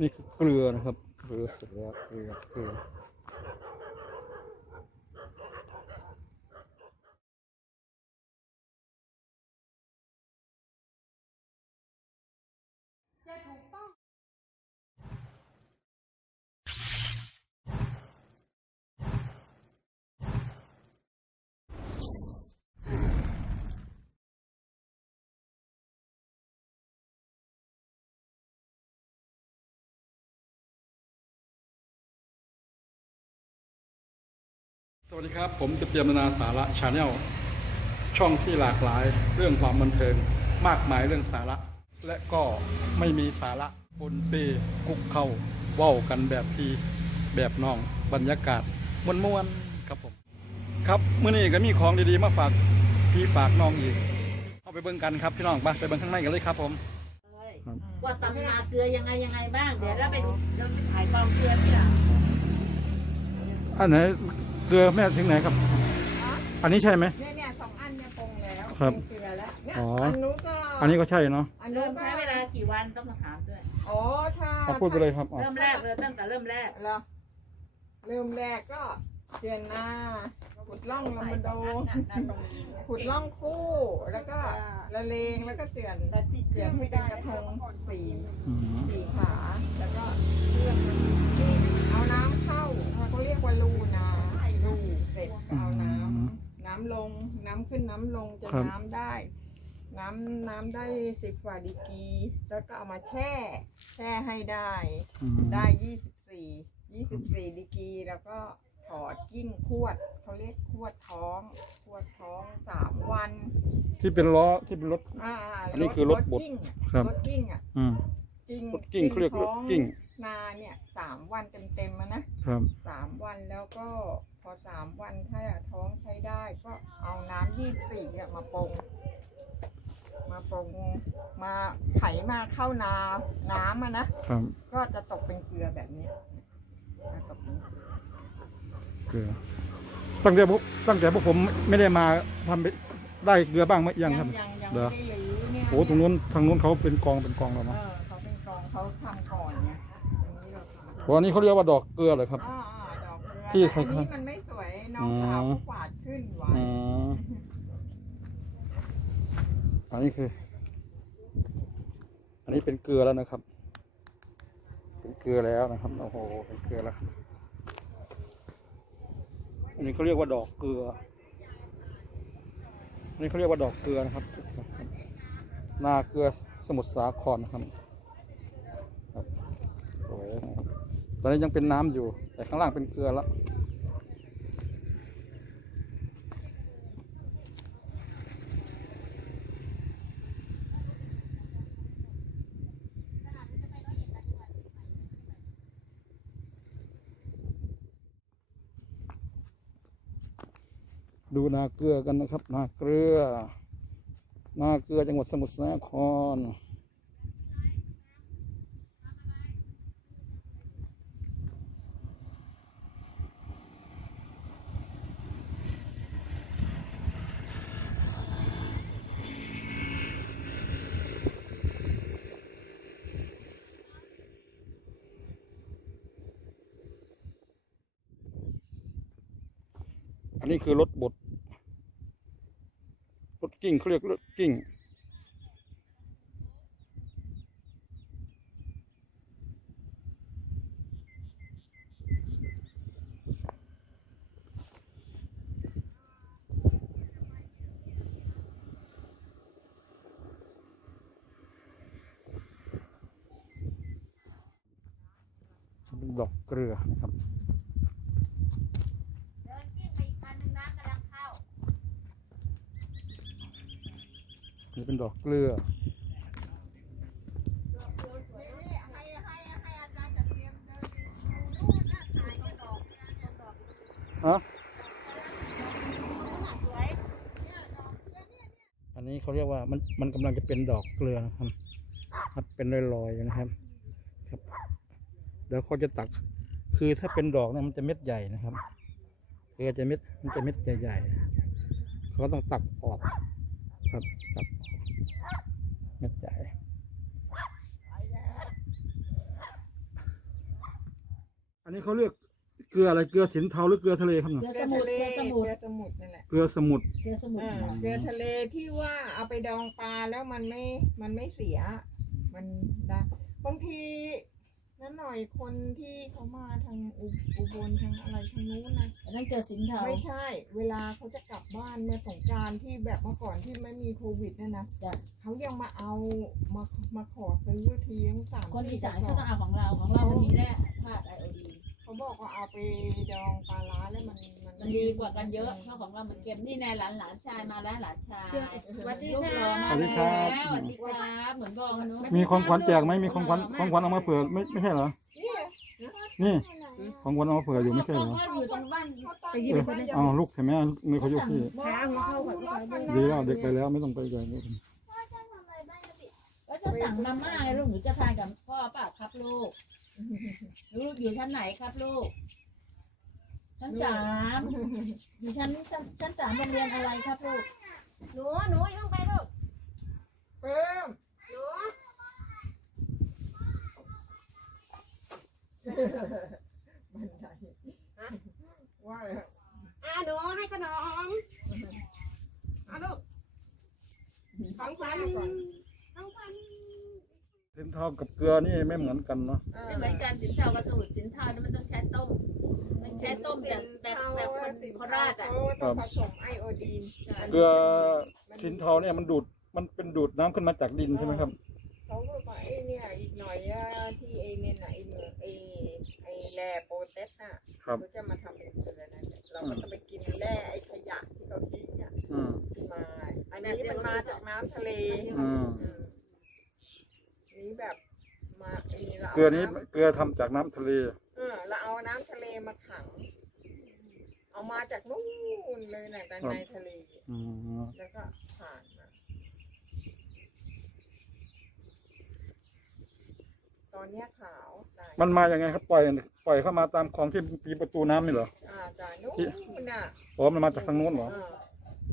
นี่คือเกลือนะครับเกลือเสร็จแล้วเกลือเกลือ สวัสดีครับ ผมจะเตรียมนานาสาระชาแนลช่องที่หลากหลายเรื่องความบันเทิงมากมายเรื่องสาระ และก็ไม่มีสาระปนเปคุกเข้าเว้ากันแบบทีแบบน้องบรรยากาศม้วนๆครับผม ครับเมื่อนี้ก็มีของดีๆมาฝากพี่ฝากน้องอีกเอาไปเบิ่งกันครับพี่น้องไปไปเบิ่งข้างในกันเลยครับผมเลยครับว่าตำนาเกลือยังไงยังไงบ้างเดี๋ยวเราไปดูเราไปถ่ายกองเกลือที่หลังอันไหน เกลือแม่ถึงไหนครับ อันนี้ใช่ไหม เนี่ยเนี่ยสองอันเนี่ยปรุงแล้วครับเป็นเกลือแล้วเนี่ยอ๋ออั อันนู้นก็อันนี้ก็ใช่เนาะอันเริ่นู้นมก็ใช้เวลากี่วันต้องมาถามด้วย อ๋อถ้าเอาพูดไปเลยครับอ๋อเริ่มแรกเลยตั้งแต่เริ่มแรกเหรอเริ่มแรกก็เดือนหน้าขุดร่องลำมันโดขุดร่องคู่แล้วก็ละเลงแล้วก็เตือนเตือนให้เป็นกระทงสี่อืมสี่ขาแล้วก็เลือกที่เอาน้ำเข้าเขาเรียกว่ารูนารู เสร็จก็เอาน้ำน้ำลงน้ำขึ้นน้ำลงจะครับ น้ำได้ น้ำน้ำได้สิบฝ่าดีกรีแล้วก็เอามาแช่ แช่ให้ได้ อืมได้ยี่สิบสี่ยี่สิบสี่ดีกรีแล้วก็ถอดกิ้งขวดเขาเรียกขวดท้องขวดท้องสามวันที่เป็นล้อที่เป็นรถ อ่าอันนี้คือรถบดกิ้งครับ รถกิ้งอะอืมกิ้งรถกิ้งเขาเรียกรถท้องกิ้ง นาเนี่ยสามวันเต็มๆมานะครับสามวันแล้วก็พอสามวันถ้าท้องใช้ได้ก็เอาน้ำยี่สี่อะมาปรุงมาปรุงมาไถมาเข้านาน้ำอะนะครับ ก็จะตกเป็นเกลือแบบนี้จะตกเป็นเกลือเกลือตั้งแต่พวกตั้งแต่พวกผมไม่ได้มาทำไปได้เกลือบ้างไหมยังครับ ยังยังเหรอไม่ได้หรือเนี่ยโอ้ตรงนู้นทางนู้นเขาเป็นกองเป็นกองแล้วเอเนาะอเขาเป็นกองเขาทำก่อนไงอันนี้ เราทำเพราะอันนี้เขาเรียกว่าดอกเกลือเลยครับ อ่าอ่าดอกเกลือที่แต่ใครอันนี้มันไม่สวย น้องสาวอืมเขาฝาดขึ้นไว้อืมอันนี้คือ อันนี้เป็นเกลือแล้วนะครับ เป็นเกลือแล้วนะครับ โอ้โห เป็นเกลือแล้วครับอันนี้เขาเรียกว่าดอกเกลือ อันนี้เขาเรียกว่าดอกเกลือนะครับ นาเกลือสมุทรสาครนะครับครับสวยนะครับ ตอนนี้ยังเป็นน้ำอยู่ แต่ข้างล่างเป็นเกลือแล้วดูนาเกลือกันนะครับ นาเกลือ นาเกลือจังหวัดสมุทรสาคร นี้คือรถบดรถกิ้งเขาเรียกรถกิ้ง ดอกเกลือนะครับ เดินกิ้งไปอีกคันนึงน้ำกำลังเข้า นี่เป็นดอกเกลืออาจารย์จัดเตรียมเดินดูนู่นน่ะถ่ายกระดอกเนี่ยดอกฮะสวยเนี่ยดอกเกลือเนี่ยอันนี้เขาเรียกว่ามันมันกำลังจะเป็นดอกเกลือนะครับครับเป็นลอยๆอยู่นะครับครับเดี๋ยวเขาจะตักคือถ้าเป็นดอกเนี่ยมันจะเม็ดใหญ่นะครับคือจะเม็ดมันจะเม็ดใหญ่ๆเขาต้องตักออก ครับตักออกเม็ดใหญ่อันนี้เขาเรียกเกลืออะไรเกลือสินเทาหรือเกลือทะเลครับเนี่ยเกลือเกสลือมุทะทรเลเกลือสมุทรเกลือสมุทรนั่นแหละเกลือสมุทรเกลือสมุทรอ่าเกลือทะเลที่ว่าเอาไปดองปลาแล้วมันไม่มันไม่เสีย มันได้บางที นั่นหน่อยคนที่เขามาทางอุอุบลทางอะไรทางนู้นนะอันนั้นเกลือสินเทาไม่ใช่ เวลาเขาจะกลับบ้านเมื่อสงกรารที่แบบเมื่อก่อนที่ไม่มีโควิดเนี่ยนะจ้ะเขายังมาเอามามาขอซื้อทีทั้งสามคนอีสานสี่เขากระต้องเอาของเราของเรามันมีแร่ธาตุไอโอดีน เขาบอกว่าเอาไปดองปลาร้าแล้วมันมันมันดีกว่ากันเยอะเพราะของเรามันเค็มนี่นายหลานหลานชายมาแล้วหลานชายสวัสดีลูกค่ะรอมาสวัสดีครับแล้วสวัสดีครับเหมือนบอกกันเนอะมีของขวัญแจกไหมมีของขวัญของขวัญเอามาเผื่อไม่ไม่ใช่เหรอเนี่ยนี่ของขวัญเอามาเผื่ออยู่ไม่ใช่เหรอพ่ออยู่ตรงบ้านไปหยิบเออไปเลยเอาลูกเห็นไหมมือเขายกที่หาหัวเข้าก่อนเข้าไปดีแล้วเด็กไปแล้วไม่ต้องไปใหญ่เลยก็จะสั่งน้ำมาไงลูกหนูจะทานกับพ่อเปล่าครับลูก ลูกอยู่ชั้นไหนครับลูก ชั้นสามอยู่ชั้นชั้นชั้นสามโรงเรียนอะไรครับลูก หนูหนูอย่าต้องไปลูกเพิ่มหนูบันไดว่าแล้วอะหนูให้ขนมเอาลูกของขวัญ ก่อน ของขวัญ สิน เทากับเกลือนี่ไม่เหมือนกันเนาะไม่เหมือนกันสินเทากับสมุนสินเทานี่มันต้องใช้ต้มมันใช้ต้มแบบแบบแบบคนโคราชอะเขาต้องผสมไอโอดีนเกลือสินเทาเนี่ยมันดูดมันเป็นดูดน้ำขึ้นมาจากดินใช่ไหมครับเขาก็บอกไอ้เนี่ยอีกหน่อยอะที่ไอเนี่ยนะไอเมืองไอไอแร่โปรเตสน่ะครับเขาจะมาทำเป็นเกลือนั่นแหละเราก็จะไปกินแร่ไอขยะที่เขาทิ้งอะอืมมาอันนี้มันมาจากน้ำทะเลอืมอืม นี่แบบมาไอ้เราเกลือนี้เกลือทำจากน้ำทะเล เออเราเอาน้ำทะเลมาขัง เอามาจากนู่นเลยนะแต่ในทะเล อืมแล้วก็ผ่านมาตอนเนี้ยขาวตายมันมาอย่างไงครับปล่อยปล่อยเข้ามาตามคลองที่มีประตูน้ำนี่เหรอ อ่าจากนู่นน่ะอ๋อมันมาจากทางโน้นเหรอ เออ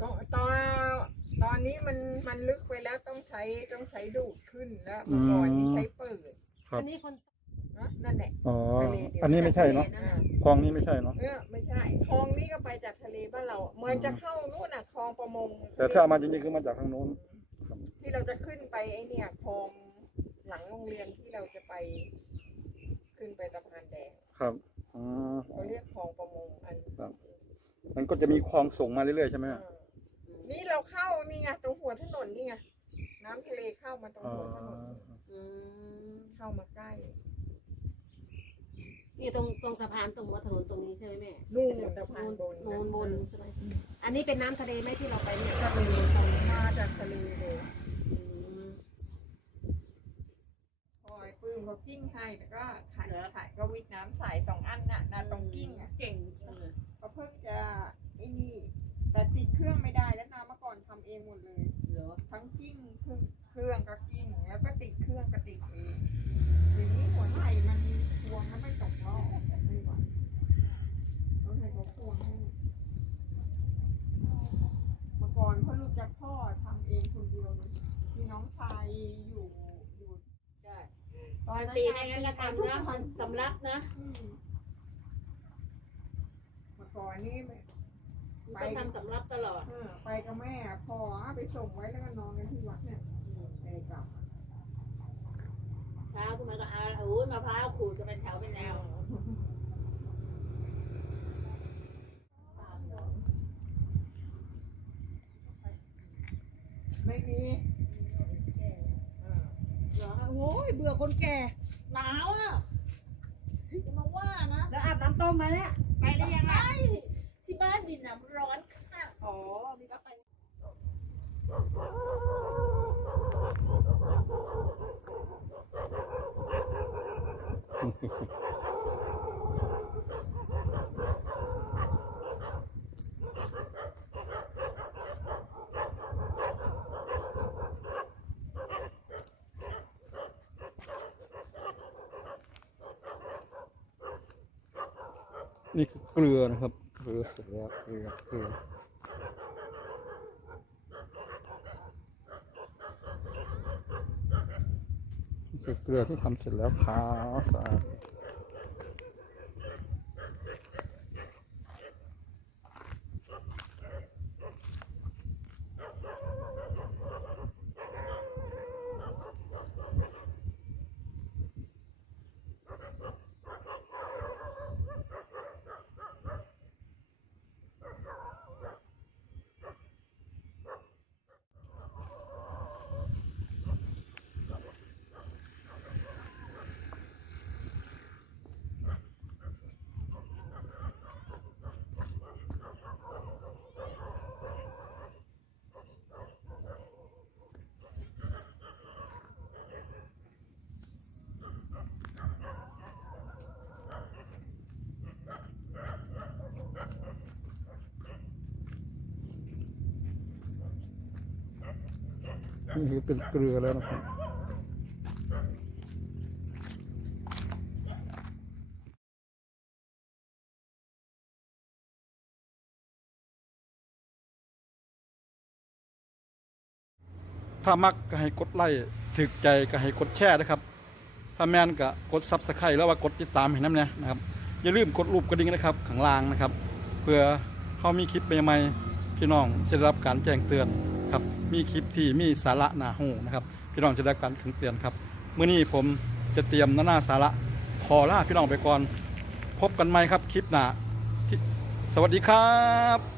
ตอนตอน ตอนนี้มันมันลึกไปแล้วต้องใช้ต้องใช้ดูดขึ้นแล้วเมื่อก่อนนี่ใช้เปิดครับ อันนี้คนนะนั่นแหละอ๋อ ทะเลเดียวอันนี้ไม่ใช่เนาะอ่าคลองนี้ไม่ใช่เนาะ เออไม่ใช่คลองนี้ก็ไปจากทะเลบ้านเราเหมือนจะเข้านู่นน่ะคลองประมงแต่ถ้าเอามาจริงๆคือมาจากทางโน้น ที่เราจะขึ้นไปไอเนี่ยคลองหลังโรงเรียนที่เราจะไป ขึ้นไปสะพานแดงครับอ๋อ เขาเรียกคลองประมงอันครับ มันก็จะมีคลองส่งมาเรื่อยๆใช่ไหมอ่า นี่เราเข้านี่ไงตรงหัวถนนนี่ไงน้ำทะเลเข้ามาตรงอ๋อหัวถนนอืมเข้ามาใกล้นี่ตรงตรงสะพานตรงวัดถนนตรงนี้ใช่ไหมแม่นู่นสะพานบนนูนบนใช่ไหมอันนี้เป็นน้ำทะเลไหมที่เราไปเนี่ยทะเลมาจากทะเลเลยอืมพอไอ้ปื้มเขากิ้งให้แล้วก็ขายขายก็วิทน้ำใส่สองอันน่ะนาตรงกิ้งอะเก่งจังเลยก็เพิ่งจะไอ้นี่แต่ติดเครื่องไม่ได้แล้วนะเมื่อก่อนทำเองหมดเลย เหรอทั้งกิ้งเครื่องเครื่องก็กิ้งแล้วก็ติดเครื่องก็ติดเองทีนี้หัวไหล่มันพวงแล้วไม่ตกล้อบไม่ไหวต้องให้เขาพวงให้เมื่อก่อนเขาลูกจากพ่อทำเองคนเดียวเลยที่น้องชายอยู่อยู่ใช่ตอนนั้นปีในงั้นก็ทำนะสำรับนะอืมเมื่อก่อนนี่ มันต้องทำสำรับตลอดเออไปกับแม่พอไปส่งไว้แล้วก็นอนกันที่วัดเนี่ยไอ้กลับเช้าขึ้นมาก็อาโอ้ยมะพร้าวขูดจะเป็นแถวเป็นแนวไม่มีเออเหรอโอ้ยเบื่อคนแก่ หนาวน่ะจะมาว่านะ แล้วอาบน้ำต้มมาเนี่ย ไปได้ยังไงที่ บ้านดินน้ำร้อนค่ะ อ๋อนี่ก็ไปนี่คือเกลือนะครับ เกลือเสร็จแล้วเกลือเกลือนี่คือเกลือที่ทำเสร็จแล้วขาวสะอาด นี่เป็นเกลือแล้วนะครับถ้ามักก็ให้กดไลค์ถึกใจก็ให้กดแชร์นะครับ ถ้าแมนก็กดซับสไครต์แล้วว่ากดติดตามให้น้ำเนี่ยนะครับ อย่าลืมกดรูปกระดิ่งนะครับข้างล่างนะครับ เพื่อเขามีคลิปใหม่ๆพี่น้องจะได้รับการแจ้งเตือนครับ มีคลิปที่มีสาระหนาหูนะครับ พี่น้องจะได้รับการถึงเตือนครับเมื่อนี้ผมจะเตรียมหน้าหน้าสาระขอลาพี่น้องไปก่อน พบกันใหม่ครับคลิปหน้าที่สวัสดีครับ